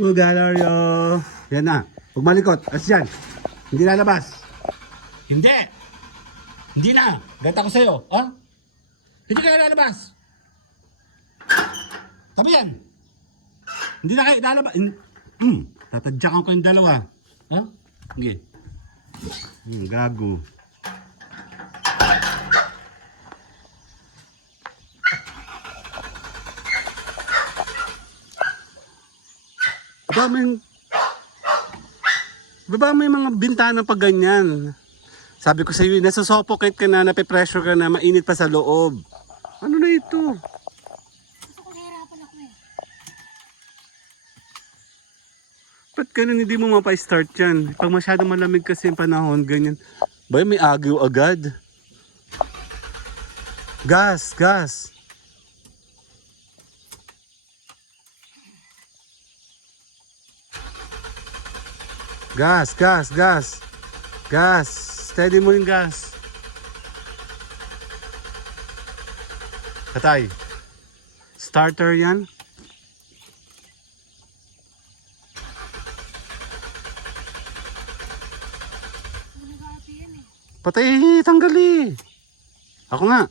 Oh, Galario. Yan na. Huwag malikot. As yan. Hindi lalabas. Hindi. Hindi na. Gata ko sa'yo. Ha? Hindi ka lalabas. Tabi yan. Hindi na kayo lalabas. Tatadyakan ko yung dalawa. Ha? Sige. Gago. Baba may mga bintana pa ganyan. Sabi ko sa iyo, nasusuffocate ka na, nape-pressure ka na, mainit pa sa loob. Ano na ito? Gusto ko nahirapan ako eh. Ba't ganun hindi mo mapa-start yan? Pag masyadong malamig kasi yung panahon, ganyan. Ba, may agyo agad. Gas, gas. Gas, gas, gas. Gas. Steady mo yung gas. Katay. Starter yan. Hindi nag-RPM eh. Patay, tanggali. Ako nga.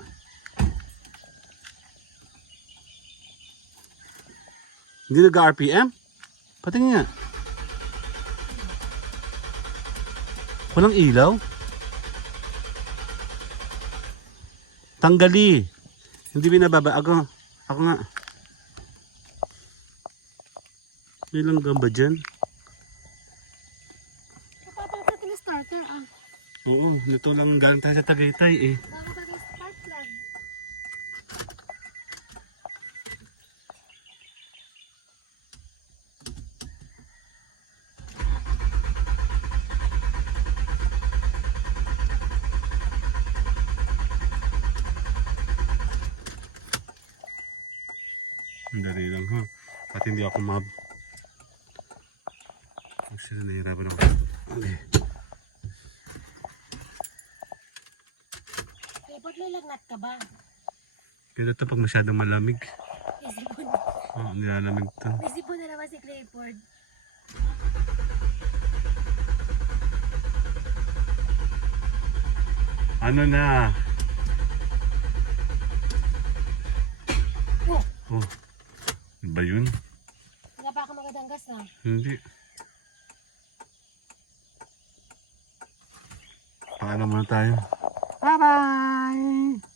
Hindi nag-RPM? Patay nga. Walang ilaw? Tanggali. Hindi binababa. Ako nga. May langgam ba dyan? Kapapalapit natin yung starter ah. Oo, nito lang galing tayo sa Tagaytay eh. Bago pa yung spark plug. Ang dali lang ha. At hindi ako Kasi nahihirapan ako. Okay. Eh, ba't may lagnat ka ba? Pero ito pag masyadong malamig. May sipon. Oo, nilalamig to. May sipon na naman si Clayford. Ano na? Oh, Oh. Ano ba yun? wala pa ka magandang gas na. Hindi. Paano muna tayo? Bye-bye!